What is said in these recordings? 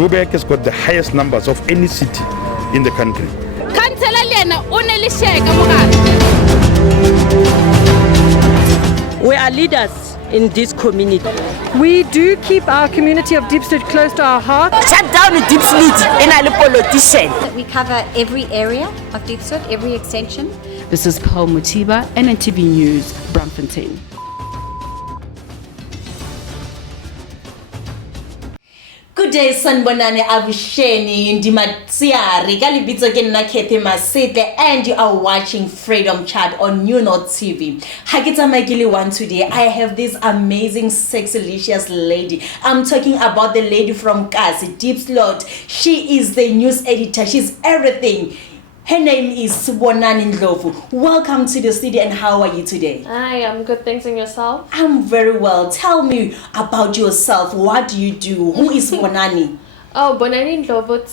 Joburg has got the highest numbers of any city in the country. We are leaders in this community. We do keep our community of Diepsloot close to our heart. Shut down the Diepsloot in a politician. We cover every area of Diepsloot, every extension. This is Paul Mutiba, NNTV News, Braamfontein. Good day, Sanbonani Abusheni, Ndimatsiari, Galibitso Genna Kete Masete, and you are watching Freedom Chat on New North TV. Hakita Magili one today. I have this amazing, sexylicious lady. I'm talking about the lady from Kasi, Diepsloot. She is the news editor. She's everything. Her name is Vonani Ndlovu. Welcome to the studio, and how are you today? Hi, I'm good, thanks, and yourself? I'm very well. Tell me about yourself. What do you do? Who is Vonani? Oh, Vonani Ndlovu,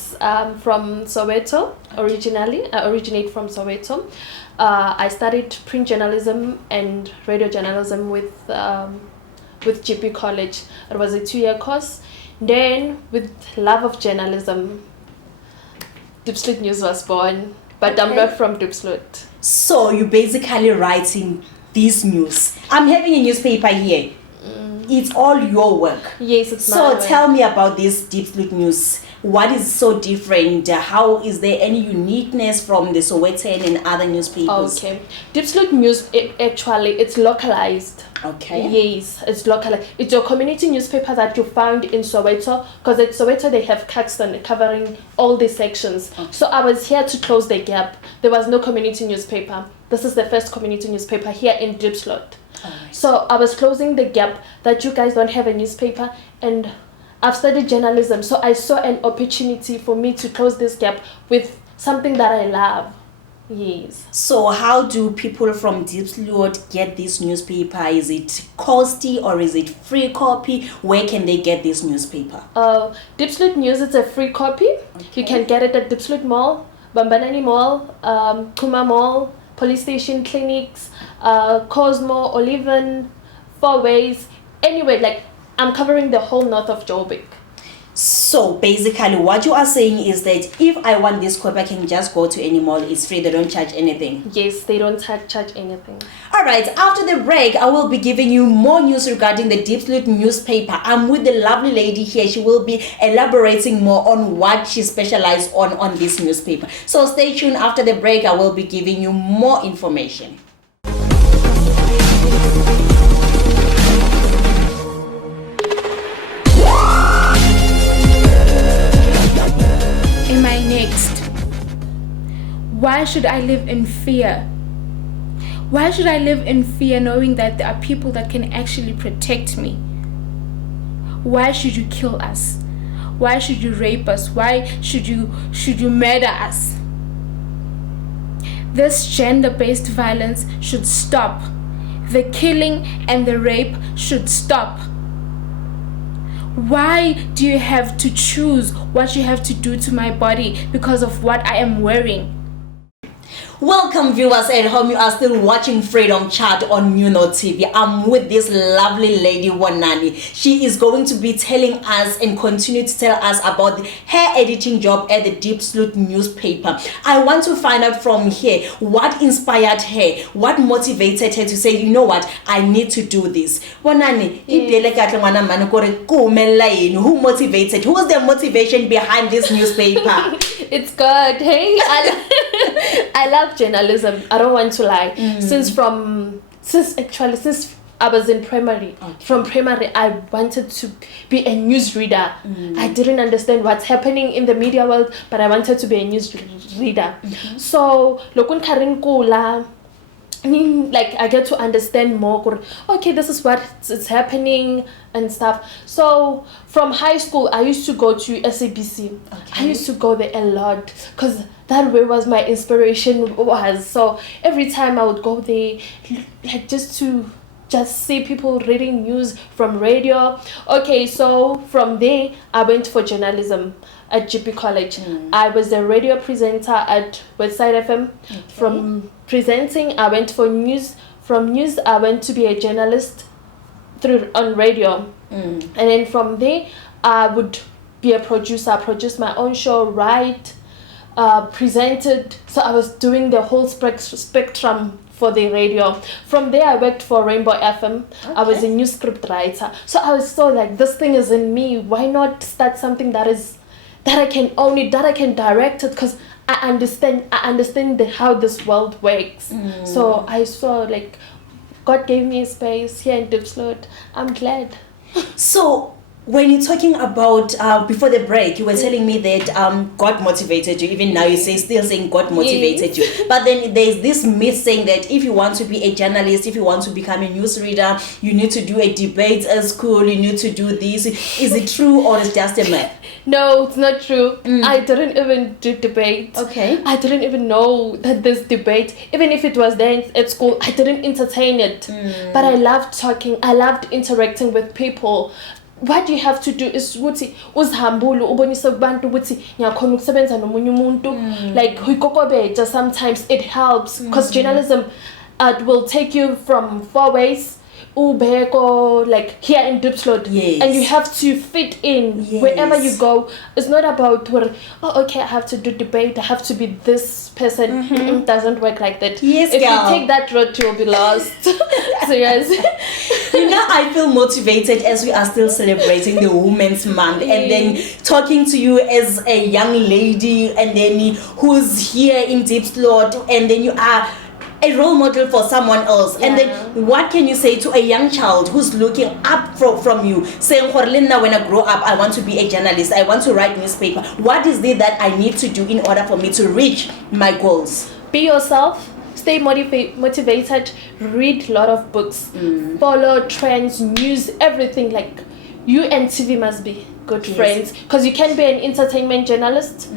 from Soweto, originally. I originate from Soweto. I studied print journalism and radio journalism with GP College. It was a 2-year course. Then, with love of journalism, Diepsloot News was born, but okay. I'm not from Diepsloot. So you're basically writing this news. I'm having a newspaper here. It's all your work. Yes, it's my work. So tell me about this Diepsloot News. What is so different? How is there any uniqueness from the Sowetan and other newspapers? Okay, Diepsloot News, it's localized. Okay. Yes, it's localized. It's your community newspaper that you found in Soweto, because at Soweto they have Caxton covering all the sections. Okay. So I was here to close the gap. There was no community newspaper. This is the first community newspaper here in Diepsloot. Right. So I was closing the gap that you guys don't have a newspaper, and I've studied journalism, so I saw an opportunity for me to close this gap with something that I love. Yes. So how do people from Diepsloot get this newspaper? Is it costly or is it free copy? Where can they get this newspaper? Diepsloot News, it's a free copy. Okay. You can get it at Diepsloot Mall, Bambanani Mall, Kuma Mall, police station, clinics, Cosmo, Oliven, Four Ways, anyway, like I'm covering the whole north of Joburg. So basically what you are saying is that if I want this copy, I can just go to any mall. It's free. They don't charge anything. Yes, they don't charge anything. All right. After the break, I will be giving you more news regarding the Diepsloot newspaper. I'm with the lovely lady here. She will be elaborating more on what she specializes on this newspaper. So stay tuned. After the break, I will be giving you more information. Why should I live in fear? Why should I live in fear knowing that there are people that can actually protect me? Why should you kill us? Why should you rape us? Why should you murder us? This gender-based violence should stop. The killing and the rape should stop. Why do you have to choose what you have to do to my body because of what I am wearing? Welcome viewers at home. You are still watching Freedom Chat on New North TV. I'm with this lovely lady Vonani. She is going to be telling us and continue to tell us about her editing job at the Diepsloot newspaper. I want to find out from her what inspired her, what motivated her to say, you know what, I need to do this. Vonani, who motivated? Who was the motivation behind this newspaper? It's good. Hey, I love journalism. I don't want to lie. Since I was in primary. Okay. From primary, I wanted to be a newsreader. I didn't understand what's happening in the media world, but I wanted to be a newsreader. So, lokun karin kula, like I get to understand more. Okay, this is what is happening and stuff. So from high school, I used to go to SABC. Okay. I used to go there a lot because that way was my inspiration was. So every time I would go there, like just see people reading news from radio. Okay, so from there I went for journalism at GP College. I was a radio presenter at Westside FM. Okay. From presenting, I went for news. From news, I went to be a journalist on radio. And then from there, I would be a producer, produce my own show, write, presented. So I was doing the whole spectrum for the radio. From there, I worked for Rainbow FM. Okay. I was a new script writer. So I was so like, this thing is in me. Why not start something that I can own it, that I can direct it? Because I understand how this world works. So I saw like, God gave me a space here in Diepsloot. I'm glad. So when you're talking about before the break, you were telling me that God motivated you. Even now you still saying God motivated you. But then there's this myth saying that if you want to be a journalist, if you want to become a newsreader, you need to do a debate at school, you need to do this. Is it true or is it just a myth? No, it's not true. I didn't even do debate. Okay. I didn't even know that there's debate. Even if it was there at school, I didn't entertain it. But I loved talking. I loved interacting with people. What you have to do is ukuthi uzihambule ubonise kubantu ukuthi ngiyakhona ukusebenza nomunye umuntu. Like huyikokobeta, sometimes it helps because journalism will take you from 4 ways. Ubeko, like here in Diepsloot, and you have to fit in wherever you go. It's not about okay, I have to do debate, I have to be this person. It doesn't work like that. Yes, if you take that road, you'll be lost. Serious. You know, I feel motivated as we are still celebrating the Women's Month, and then talking to you as a young lady, and then who's here in Diepsloot, and then you are a role model for someone else. And then what can you say to a young child who's looking up from you, saying, Linda, when I grow up, I want to be a journalist, I want to write newspaper. What is it that I need to do in order for me to reach my goals? Be yourself, stay motivated, read a lot of books, follow trends, news, everything. Like you and TV must be good friends, because you can be an entertainment journalist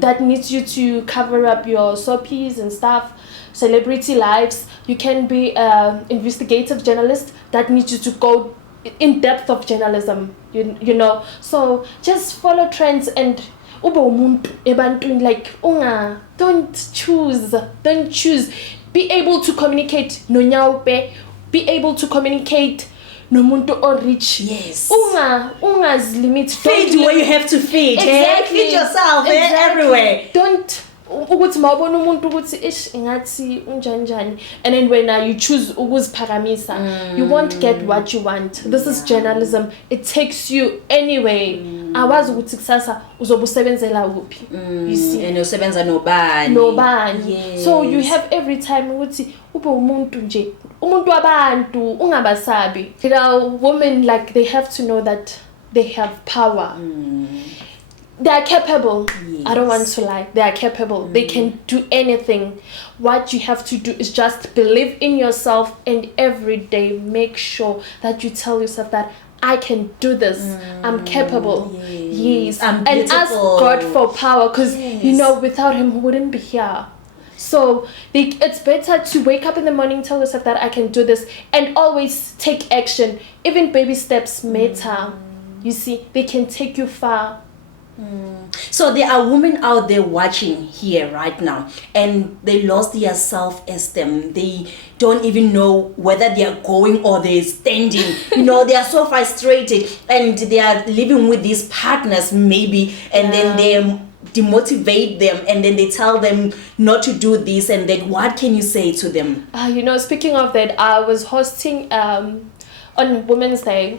that needs you to cover up your soapies and stuff, celebrity lives. You can be an investigative journalist that needs you to go in depth of journalism, you know. So just follow trends and like don't choose. Be able to communicate no nyaupe, be able to communicate no muntu or rich. Yes. Unga's limit. Feed where you have to feed. Exactly. Feed yourself everywhere. Don't ukuthi mawubona umuntu ukuthi ish ingathi unjanjani, and then when you choose ukuziphakamisa, you won't get what you want. This is journalism. It takes you anyway. Awazi ukuthi kusasa uzobe usebenzela kuphi. You see, and usebenza nobani. Yes. So you have every time ukuthi ube umuntu nje, umuntu wabantu, ungabasabi. You know, women, like, they have to know that they have power. They are capable. Yes. I don't want to lie. They are capable. They can do anything. What you have to do is just believe in yourself, and every day make sure that you tell yourself that I can do this. I'm capable. Yes. I'm and ask God for power, because you know, without him, we wouldn't be here. So it's better to wake up in the morning, tell yourself that I can do this, and always take action. Even baby steps matter. You see, they can take you far. So there are women out there watching here right now, and they lost their self-esteem. They don't even know whether they are going or they're standing. You know, they are so frustrated, and they are living with these partners maybe, and then they demotivate them, and then they tell them not to do this and that. What can you say to them? You know, speaking of that, I was hosting on Women's Day,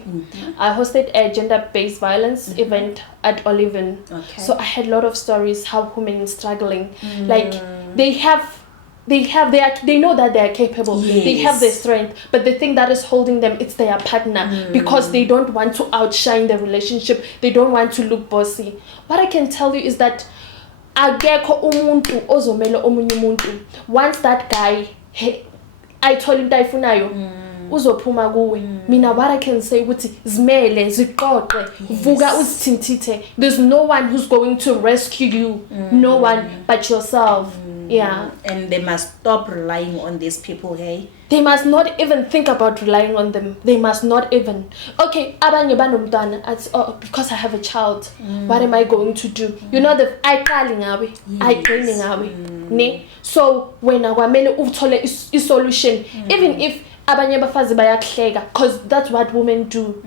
I hosted a gender-based violence event at Oliven. Okay. So I had a lot of stories how women are struggling. Like they know that they are capable. Yes. They have their strength, but the thing that is holding them, it's their partner, because they don't want to outshine the relationship. They don't want to look bossy. What I can tell you is that akekho umuntu ozomela omunye umuntu. Once that guy, I told him taifunayo, uzophuma kuwe. Mina, what I can say ukuthi zimele ziqoqe, vuka uzithintithe. There's no one who's going to rescue you. No one but yourself. Yeah. And they must stop relying on these people, hey? They must not even think about relying on them. They must not even. Okay, abanye banomntwana, because I have a child, what am I going to do? You know, I calling away, I training away. Ne? So when awamele uthole a solution, even if abanye abafazi bayakuhleka because that's what women do.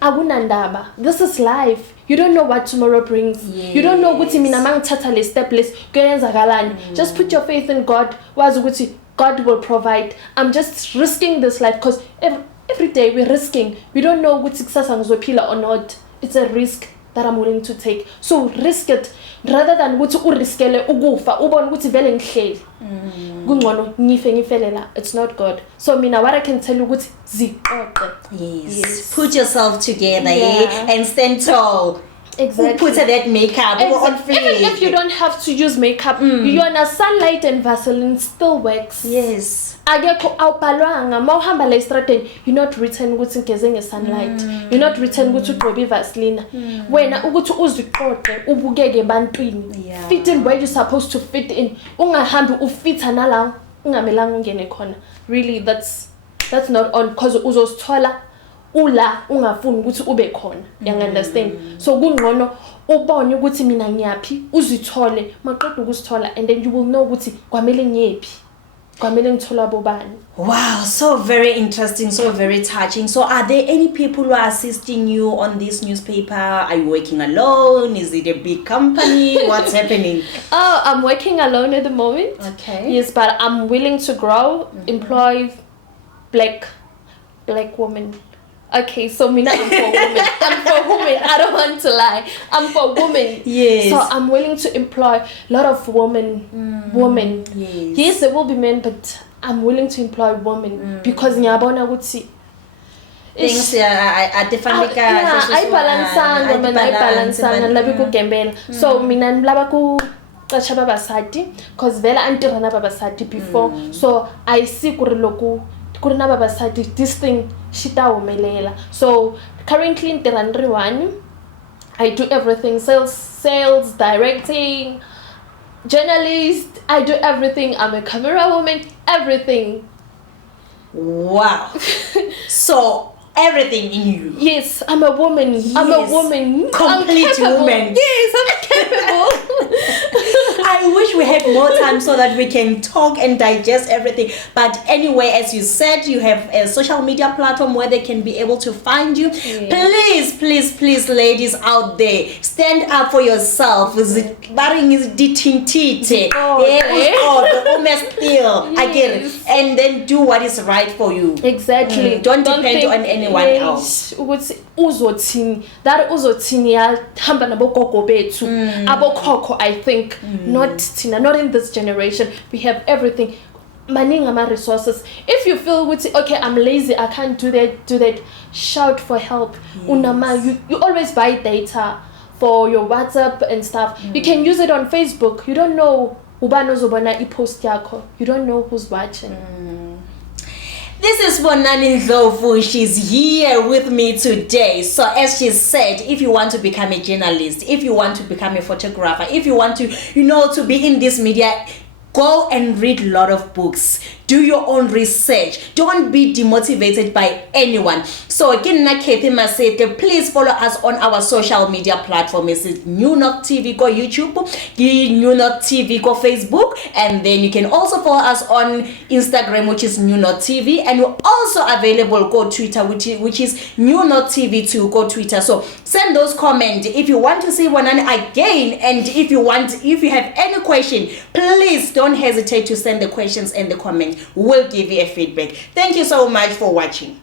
Akunandaba. This is life. You don't know what tomorrow brings. You don't know ukuthi mina mangithatha le step less kuyenzakalani. Just put your faith in God. Wazi ukuthi God will provide. I'm just risking this life because every day we're risking. We don't know ukuthi kusasa ngizophila or not. It's a risk that I'm willing to take. So risk it rather than ukuthi uriskele ukufa ubone ukuthi vele ngihleli. Kungcono ngifele la. It's not God. So mina what I can tell you ukuthi ziqoqe. Yes. Put yourself together, and stand tall. Exactly. Who put that makeup? Exactly. Even if you don't have to use makeup, your sunlight and Vaseline still works. Yes. Akekho awubhalwanga mawuhamba la estradeni, you're not written ukuthi ngeze ngesunlight. You're not written ukuthi ugqobe Vaseline. Wena ukuthi uziqoqe ubukeke ebantwini. Fit in where you're supposed to fit in. Ungahambi ufitha nala ungamelanga ungene khona. Really that's not on because uzosithola ula ungafuni ukuthi ube khona. You understand? So kungcono ubone ukuthi mina ngiyapi uzithole maqeda ukusithola and then you will know ukuthi kwamele ngiyephi. Wow, so very interesting, so very touching. So are there any people who are assisting you on this newspaper? Are you working alone? Is it a big company? What's happening? Oh, I'm working alone at the moment. Okay. Yes, but I'm willing to grow, employ black women. Okay, so I'm for women. I'm for women. I don't want to lie. I'm for women. Yes. So I'm willing to employ a lot of women. Yes. Yes, there will be men, but I'm willing to employ women because ngiyabona ukuthi things are different. ayibalansanga labi kugembela. So mina nilaba ku qacha babasati because vela antirana babasati before. So I see kuri loku kuri na babasati this thing shitawumelela. So currently in Tirandri 1 I do everything, sales, directing, journalist, I do everything. I'm a camera woman, everything. Wow. So everything in you. Yes, I'm a woman. Yes. I'm a woman. Complete woman. Yes, I'm capable. I wish we had more time so that we can talk and digest everything. But anyway, as you said, you have a social media platform where they can be able to find you. Yes. Please, ladies out there, stand up for yourself. Barring is ditintite. I get it. And then do what is right for you. Exactly. Don't depend on anyone else. Uzothini. That uzothini hamba nabogogo bethu. Abokhokho, I think. Not Tina, not in this generation. We have everything. Maninga resources. If you feel okay, I'm lazy, I can't do that, shout for help. Unama, you always buy data for your WhatsApp and stuff. You can use it on Facebook. You don't know ubano zobana ipost yako. You don't know who's watching. This is Vonani Ndlovu. She's here with me today. So as she said, if you want to become a journalist, if you want to become a photographer, if you want to, to be in this media, go and read a lot of books. Do your own research. Don't be demotivated by anyone. So again, please follow us on our social media platform. It's New North TV, go YouTube, New North TV, go Facebook, and then you can also follow us on Instagram, which is New North TV, and we're also available go Twitter, which is New North TV too, go Twitter. So send those comments if you want to see Vonani again, and if you have any question, please don't hesitate to send the questions and the comments. We'll give you a feedback. Thank you so much for watching.